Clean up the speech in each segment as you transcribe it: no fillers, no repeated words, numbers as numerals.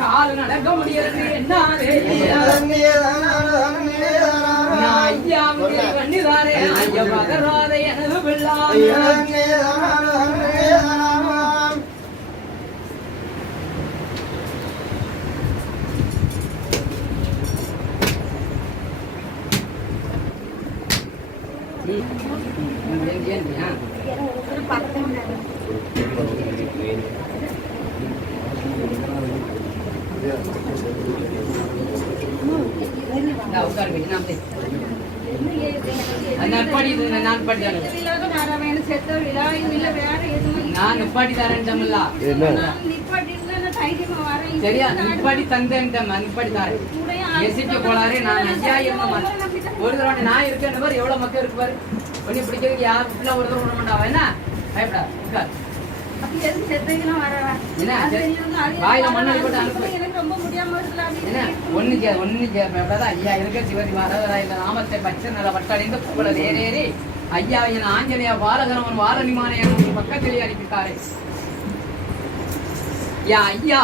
கால் நடக்க முடியறது என்னாலே ஐயா கண்ணிதாரே ஐயா பகராத எனது பிள்ளாம் சரியா நிப்பாடி தந்தேன் நிப்பாடி தாரேன் எசிக்க போலாரு நான் ஐயா ஒரு தடவை நான் இருக்கேன் பாரு எவ்வளவு மக்கள் இருக்கு பாரு பண்ணி பிடிக்கிறதுக்கு யாருக்குள்ள ஒரு தடவை விட மாட்டாவா என்ன பயப்படா நாமத்தை பச்சை நல வட்டடைந்து புகழ வேறேறி ஐயா என் ஆஞ்சநேய பாலகரவன் வாரணிமான பக்கத்திலே அனுப்பிட்டாரே யா ஐயா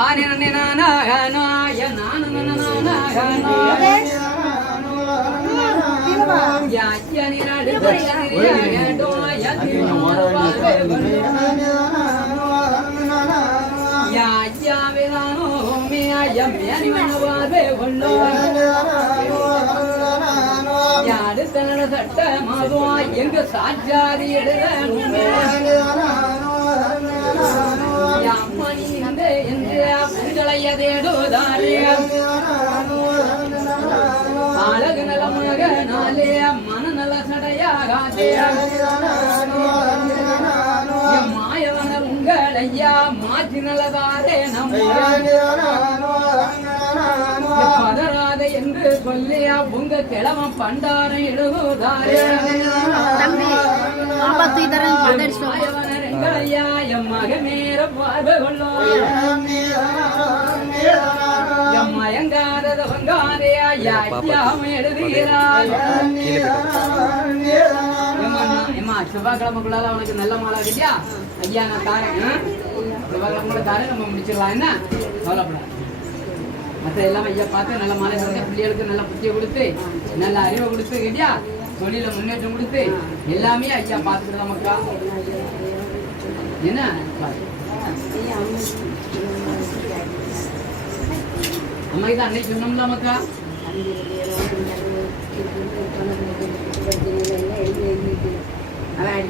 சட்ட மாதுவா எங்க சாட்சாதி அழகு நல மகனாலே மனநல சடையாகாதே மாயவன உங்கள் ஐயா மாற்றி நல்லதாரே பதராத என்று சொல்லியா உங்க கிழம பண்டாரம் எழுதுதாரே ஐயா எம் மகமேற பார்வை கொள்ளும் மயங்காதத வங்காதே ஐயா எழுதுகிறார் செவ்வாய்க்கிழமைக்குள்ளால அவனுக்கு நல்ல மாலை இல்லையா ஐயா நான் தாரேன் செவ்வாய்க்கிழமை தாரேன் நம்ம முடிச்சிடலாம் என்ன கவலைப்படாது மற்ற எல்லாம் ஐயா பார்த்து நல்ல மாலை பிள்ளைகளுக்கு நல்ல புத்தியை கொடுத்து நல்ல அறிவை கொடுத்து இல்லையா தொழில முன்னேற்றம் கொடுத்து எல்லாமே ஐயா பார்த்துக்கிட்டு மக்கா என்ன அம்மா இதை அன்னைக்கு சொன்னோம்ல மக்கா அவன்